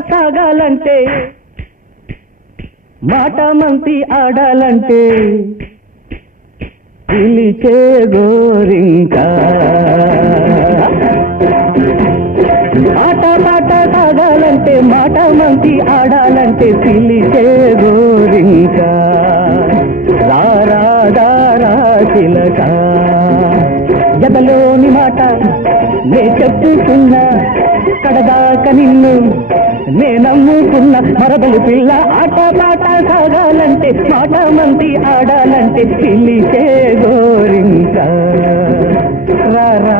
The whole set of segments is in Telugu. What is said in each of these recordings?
సాగాలంటే మాట మంతి ఆడాలంటే పిలిచే గోరింకా. ఆట పాట సాగాలంటే మాట మంచి ఆడాలంటే పిలిచే గోరింకా. రారా దారా చిలక జతలోని మాట నే చెప్పుకున్నా కడదాక నిన్ను నేనమ్ముకున్న మరదలు పిల్ల ఆట పాట సాగాలంటే మాట మంది ఆడాలంటే పిల్లికే గోరింక. రా రా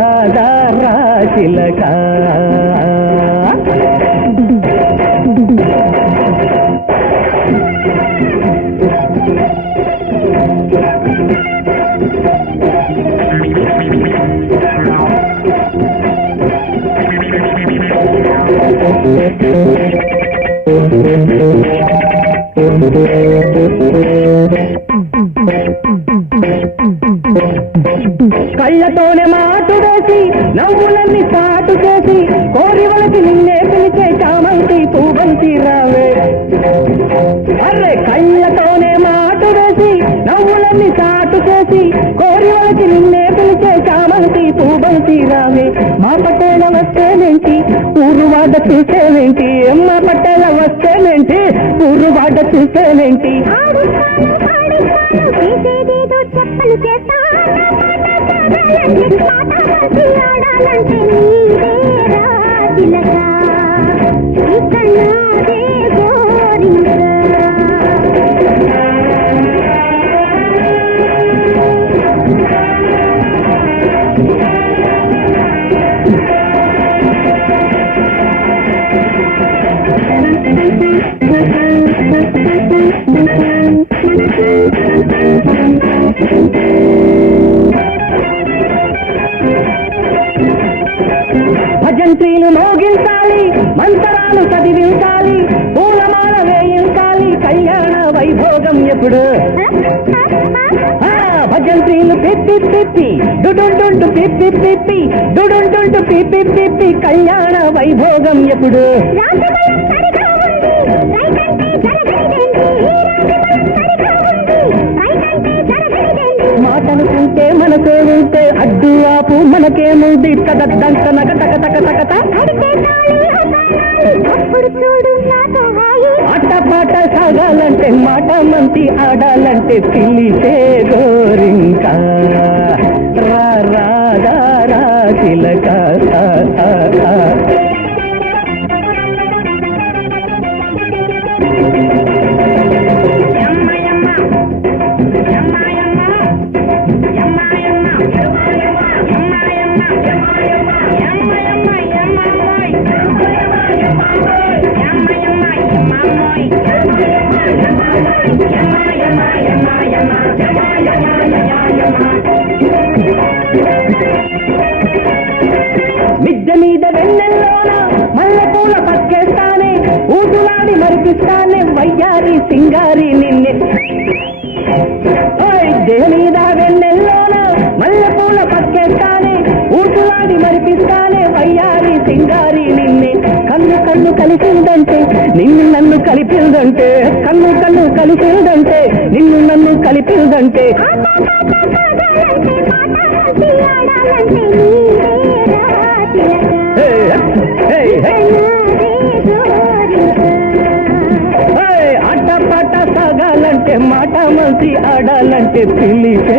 కళ్ళతోనే మాటు వేసి నవ్వులన్నీ సాటు చేసి కోరి వాళ్ళకి నిన్నే పిలిచే చామంతి పూబంతి రావే. అరే కళ్ళతోనే మాటు వేసి నవ్వులన్నీ సాటు చేసి కోరి వాళ్ళకి నిన్నే పిలిచే చామంతి పూబంతి రావే. మా పట్టేల బాట చూసేవేంటి అమ్మ పట్టాల వస్తేనేంటి? ఊరు బాట చూసేవేంటి చెప్పలు చేస్తా భోగం ఎప్పుడు? ఆ, భజంత్రీలు పిప్పి పిప్పి డుడుంటుంటు పిప్పి పిప్పి డుడుంటుంటు పిప్పి పిప్పి కళ్యాణ వైభోగం ఎప్పుడు? మాటనుకుంటే మనసే ఉంటే అడ్డు ఆపు మనకేముంది? తగద్దంత నగ తగ తగ తగ అడితే అప్పుడు చూడు నాతో ఆట పాట సాగాలంటే మాట మంచి ఆడాలంటే పిల్లి చేరు ఊసులాడి మరిపిస్తానే వయ్యారి సింగారి నిన్నే ఓయ్ వెన్నెల్లోన మల్లె పూల పక్కేస్తానే ఊసులాడి మరిపిస్తానే వయ్యారి సింగారి నిన్నే కన్ను కన్ను కలిసిందంటే నిన్ను నన్ను కలిపిందంటే కన్ను కన్ను కలిసిందంటే నిన్ను నన్ను కలిపిందంటే ఆడాలంటే పిలిచే